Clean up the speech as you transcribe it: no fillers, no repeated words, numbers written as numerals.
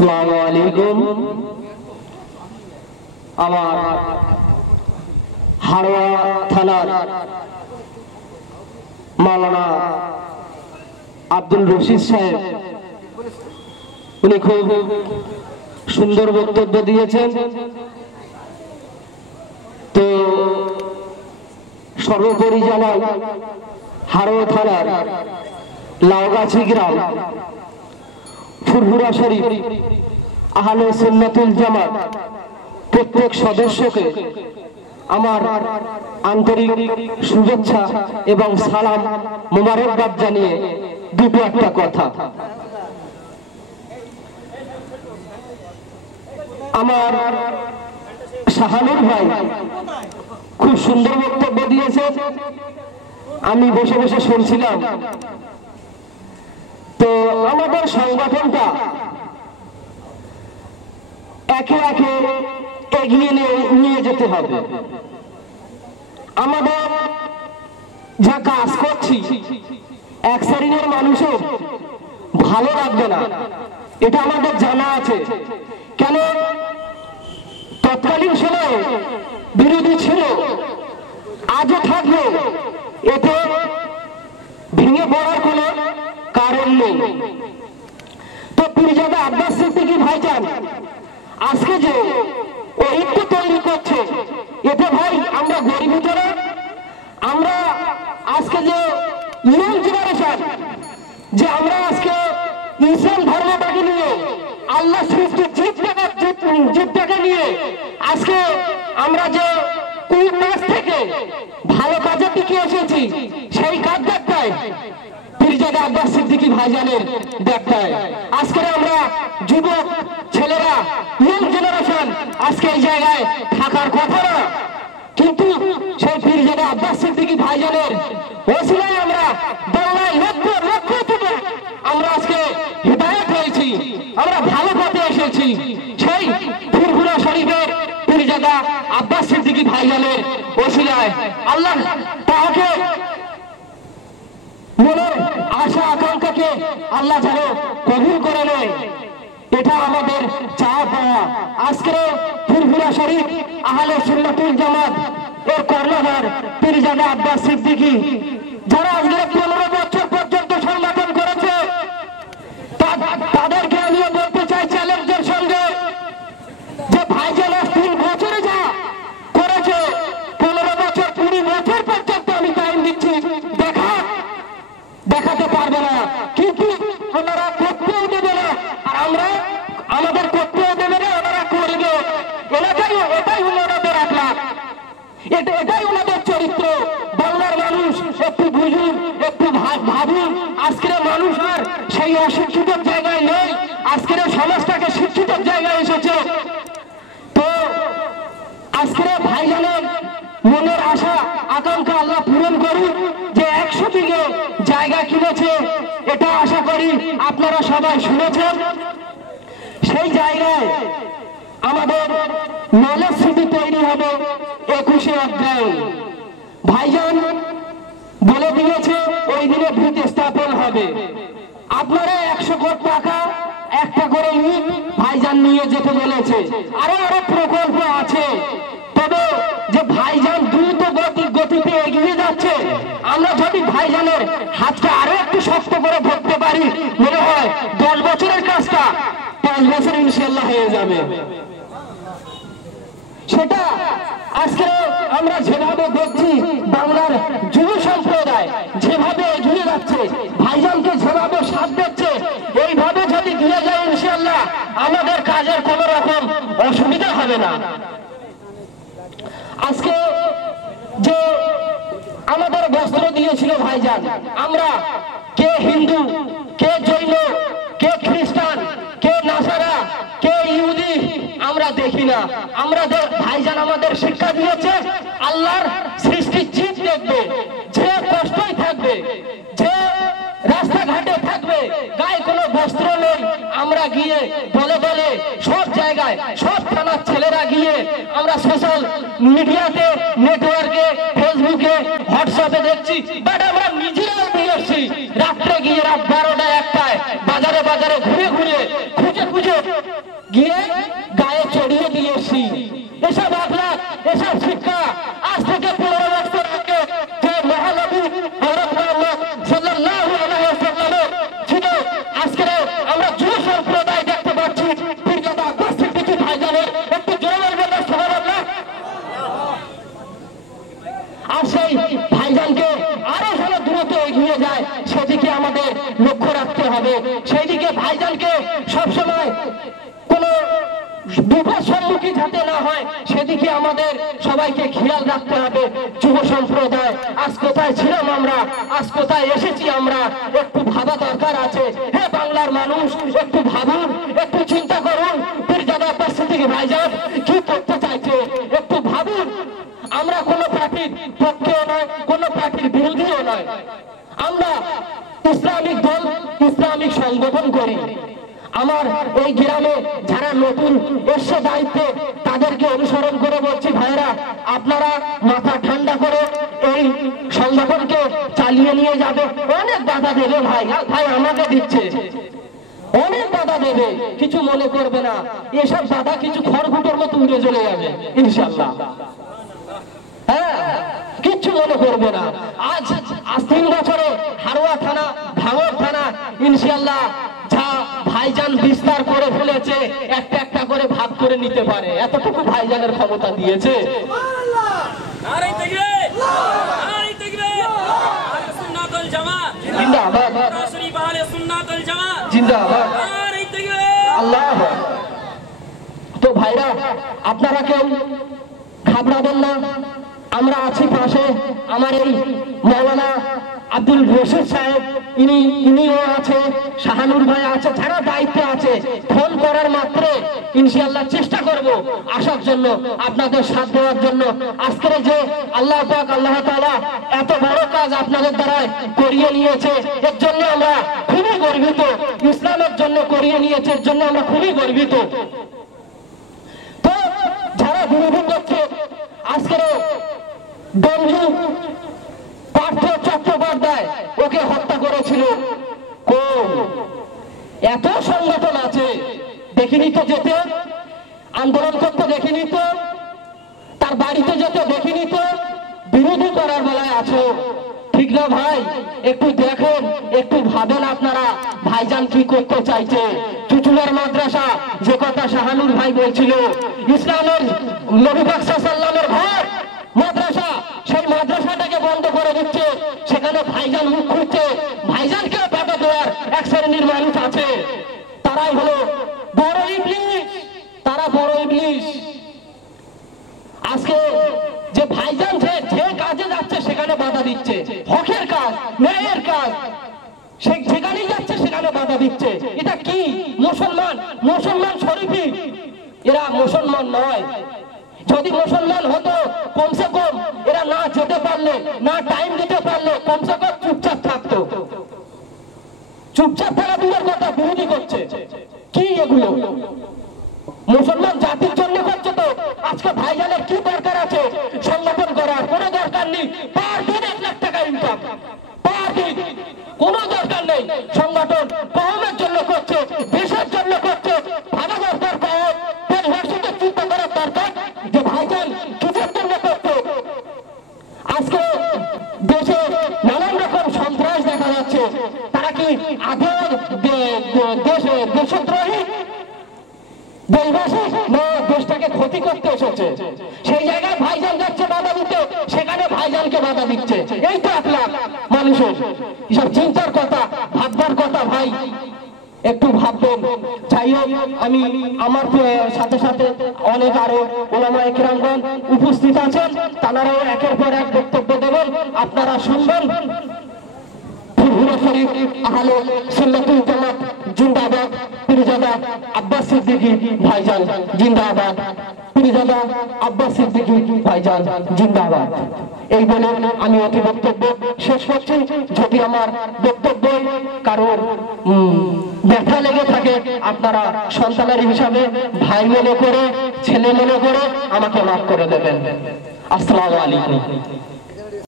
আসসালামু আলাইকুম। আমার হারোয়া থানার মাওলানা আব্দুল রশিদ সাহেব, উনি খুব সুন্দর বক্তব্য দিয়েছেন। তো সর্বোপরি জানাই হারোয়া থানার লাউগাছি গ্রাম ফুরফুরা শরীফ আহলে সুন্নাতুল জামাত প্রত্যেক সদস্যকে আমার আন্তরিক শুভেচ্ছা এবং সালাম মোবারকবাদ জানিয়ে দুটো একটা কথা। আমার শাহানুর ভাই খুব সুন্দর বক্তব্য দিয়েছে, আমি বসে বসে শুনছিলাম। তো আমাদের সংগঠনটা একে একে এগিয়ে নিয়ে যেতে হবে। আমাদের যা কাজ করছি এক শ্রেণীর মানুষও ভালো লাগবে না, এটা আমাদের জানা আছে। কেন তৎকালীন সময়ে বিরোধী ছিল, আজও থাকবে, এতে ভেঙে পড়ার কোনো কারণ নেই। তো পীরজাদা আব্বাস সিদ্দিকী ভাইজান আজকে যে ঐক্য তৈরি করছে, এতে ভাই আমরা গরিব ভিতরে আমরা আজকে যে ইয়ং জেনারেশন, যে আমরা আজকে ইসলাম ধর্মটাকে নিয়ে আল্লাহ সৃষ্টির জীবটাকে নিয়ে আজকে আমরা যে কুকাজ থেকে ভালো কাজের দিকে এসেছি, সেই কাজ দেখতায় পীরজাদা আব্বাস সিদ্দিকী ভাইজানের দেখতায়। আজকে আমরা যুবক ছেলেরা ইয়ং জেনারেশন আজকে এই জায়গায় থাকার কথা না, কিন্তু সেই পীরজাদা আব্বাস সিদ্দিকী ভাইজানের ওসিলায় আমরা বাংলায় লক্ষ লক্ষ থেকে আমরা আজকে হিদায়াত হয়েছি, আমরা ভালো পথে এসেছি। সেই ফুরফুরা শরীফের পীরজাদা আব্বাস সিদ্দিকী ভাইজানের ওসিলায় আল্লাহ তাকে মনের আশা আকাঙ্ক্ষাকে আল্লাহ যেন কবুল করে নেয়, এটা আমাদের চাওয়া পাওয়া। আজকে ফুরফুরা শরীফ আহলে সুন্নাতুল জামাত এর কর্ণধার পীরজাদা আব্বাস সিদ্দিকী, যারা আজকে 15 বছর পর্যন্ত সংগঠন করেছে, তাদেরকে আমি বলতে চাই চ্যালেঞ্জের সঙ্গে যে ভাইজান 3 বছরে যা করেছে, 15 বছর 20 বছর পর্যন্ত আমি টাইম দিচ্ছি, দেখাতে পারবে না, কিন্তু ওনারা করতেও দেবে না, আর আমরা আমাদের করতেও দেবে না, ওনারা করবে। এটাই ওনাদের আখলাক, এটাই ওনাদের চরিত্র। বাংলার মানুষ একটু বুঝুন, একটু ভাবুন। আজকের মানুষ আর সেই অশিক্ষিত জায়গায় নেই, আজকের সমাজটাকে শিক্ষিত জায়গায় এসেছে। তো আজকের ভাইজানের মনের আশা আকাঙ্ক্ষা আল্লাহ পূরণ করুন। যে 100 বিঘে জায়গা কিনেছে, এটা আশা করি আপনারা সবাই শুনেছেন। সেই জায়গায় আমাদের নলেজ সিটি তৈরি হবে 21শে অধ্যায়। ভাইজান বলে দিয়েছে ওই দিনে ভিত স্থাপন হবে। আপনারা 100 কোটি টাকা একটা করে ইট ভাইজান নিয়ে যেতে বলেছে, আরো প্রকল্প আছে। তবে যে ভাইজান দ্রুত গতিতে এগিয়ে যাচ্ছে, আমরা যদি ভাইজানের হাতটা আরো একটু শক্ত করে ধরতে পারি, মনে হয় 10 বছরের কাজটা 5 বছর ইনশাআল্লাহ হয়ে যাবে। সেটা আজকে আমরা যেভাবে দেখছি, বাংলার যুব সম্প্রদায় যেভাবে এগিয়ে যাচ্ছে, ভাইজানকে যেভাবে সাথ দিচ্ছে, এইভাবে যদি দিয়ে যায় ইনশাআল্লাহ আমাদের কাজের কোনো রকম অসুবিধা হবে না। আজকে যে আমাদের বস্ত্র দিয়েছিল ভাইজান, আমরা কে হিন্দু, কে জৈন, কে খ্রিস্টান, কে নাসারা, কে ইহুদি আমরা দেখি না। আমরা ভাইজান আমাদের শিক্ষা দিয়েছে আল্লাহর সৃষ্টির জীব দেখবে, যে কষ্টই থাকবে, যে রাস্তাঘাটে থাকবে, গায়ে কোনো বস্ত্র নেই, আমরা গিয়ে বলে বলে সব জায়গায়, সব থানার ছেলেরা গিয়ে আমরা সোশ্যাল মিডিয়াতে, নেটওয়ার্কে, ফেসবুকে, হোয়াটসঅ্যাপে দেখছি, বাট আমরা নিজেরাও দিয়ে এসছি। রাত্রে গিয়ে রাত 12টা 1টায় বাজারে বাজারে ঘুরে ঘুরে খুঁজে খুঁজে সেই ভাইজানকে আরো যেন দ্রুত এগিয়ে যায় সেদিকে আমাদের লক্ষ্য রাখতে হবে। সেই দিকে ভাইজানকে সবসময় কোনো বিপদ সম্মুখীন যাতে না হয় সেদিকে আমাদের সবাইকে খেয়াল রাখতে হবে। যুব সম্প্রদায় আজ কোথায় ছিলাম আমরা, আজ কোথায় এসেছি আমরা, একটু ভাবা দরকার আছে। হে বাংলার মানুষ, একটু ভাবুন, একটু চিন্তা করুন পীরজাদা আব্বাস সিদ্দিকী ভাইজান কি করতে চাইছে, একটু ভাবুন। আমরা কোনো পার্টির পক্ষেও নয়, কোনো পার্টির বিরোধীও নয়। আমরা ইসলামিক দল, ইসলামিক সংগঠন করি। আমার এই গ্রামে যারা নতুন এসে দায়িত্বে তাদেরকে অনুসরণ করে বলছি, ভাইরা আপনারা মাথা ঠান্ডা করে এই সংগঠনকে চালিয়ে নিয়ে যাবে। অনেক বাধা দেবে ভাই, ভাই আমাকে দিচ্ছে, অনেক বাধা দেবে, কিছু মনে করবে না। এসব বাধা কিছু খড়কুটোর মতো উড়ে চলে যাবে ইনশাআল্লাহ। হ্যাঁ, কিচ্ছু মনে করবে না। আজ 3 বছরে হারোয়া থানা, ভাঙড় থানা ইনশাআল্লাহ যা ভাইজান বিস্তার করে ফেলেছে, একটা একটা করে ভাগ করে নিতে পারে, এতটুকু ভাইজানের ক্ষমতা দিয়েছে। জিন্দাবাদ, জিন্দাবাদ, আল্লাহ। তো ভাইরা আপনারা কেউ ঘাবড়াবেন না, আমরা আছি পাশে। আমার এই মৌলানা আব্দুল রশিদ সাহেব ইনিও আছে, শাহানুর ভাই আছে, যারা দায়িত্বে আছে ফোন করার মাত্র ইনশাআল্লাহ চেষ্টা করব আসার জন্য, আপনাদের সাথ দেওয়ার জন্য। আজকের যে আল্লাহ পাক আল্লাহ তাআলা এত বড় কাজ আপনাদের দ্বারা করিয়ে নিয়েছে, এর জন্য আমরা খুবই গর্বিত। ইসলামের জন্য করিয়ে নিয়েছে, এর জন্য আমরা খুবই গর্বিত। তো যারা বিরোধী করছে, আজকের বন্ধু পার্থ চট্টোপাধ্যায় ওকে হত্যা করেছিল, এত সংগঠন আছে দেখিনি তো যেতে, আন্দোলন করতে দেখিনি তো, তার বাড়িতে যেতে দেখিনি তো, বিরোধী করার বেলায় আছো, ঠিক না ভাই? একটু দেখেন, একটু ভাবেন আপনারা ভাইজান কি করতে চাইছে। চুচুলার মাদ্রাসা যে কথা শাহানুর ভাই বলছিল, ইসলামের নবী পাক সাল্লাল্লাহু আলাইহি ঘর মাদ্রাসা, সেই মাদ্রাসাটাকে বন্ধ করে দিচ্ছে, সেখানে ভাইজান মুখ খুঁজছে। ভাইজানকে বাধা দেওয়ার এক শ্রেণীর মানুষ আছে, তারাই হলো বড় ইবলিশ, তারা বড় ইবলিশ। আজকে যে ভাইজান যে কাজে যাচ্ছে সেখানে বাধা দিচ্ছে, হকের কাজ, ন্যায়ের কাজ, সেখানেই যাচ্ছে সেখানে বাধা দিচ্ছে। এটা কি মুসলমান? মুসলমান শরীফই, এরা মুসলমান নয়। যদি মুসলমান হতো কমসে কম এরা না যেতে পারলে, না টাইম দিতে পারলে কমসে কম চুপচাপ থাকতো। চুপচাপ থাকা দূরের কথা, বিরোধী করছে কি এগুলো? মুসলমান জাতির জন্য করছে। তো আজকে ভাইজানের কি দরকার আছে সংগঠন করার? কোনো দরকার নেই। পার দিন 1 লাখ টাকা ইনকাম, পার দিন, কোনো দরকার নেই। সংগঠন কওমের জন্য করছে, দেশের জন্য করছে। ভালো দরকার কওম, পরিভাষিত চিন্তা করার দরকার যে ভাইজান কিসের জন্য করছে। আজকে দেশে নানান রকম সন্ত্রাস দেখা যাচ্ছে, তারা কি আগে দেশদ্রোহী, দেশবাসী না দেশটাকে ক্ষতি করতে এসেছে? সেই জায়গায় ভাইজান যাচ্ছে বাধা দিতে, সেখানে ভাইজানকে বাধা দিচ্ছে। এই তো 1 লাখ মানুষের এসব চিন্তার কথা, ভাববার কথা। ভাই একটু ভাববেন। যাই হোক, আমি আমার সাথে সাথে অনেক আরো ওলামায়ে কেরামগণ উপস্থিত আছেন, তারাও একের পর এক বক্তব্য দেবেন, আপনারা শুনবেন। আহলে সুন্নাতুল জামাত জিন্দাবাদ, পীরজাদা আব্বাস সিদ্দিকী ভাইজান জিন্দাবাদ, পীরজাদা আব্বাস সিদ্দিকী ভাইজান জিন্দাবাদ। এই বলে আমি অতি বক্তব্য শেষ করছি। যদি আমার বক্তব্য কারোর ব্যথা লেগে থাকে, আপনারা সন্তানের হিসাবে ভাই মনে করে, ছেলে মনে করে আমাকে মাফ করে দেবেন। আসসালামু আলাইকুম।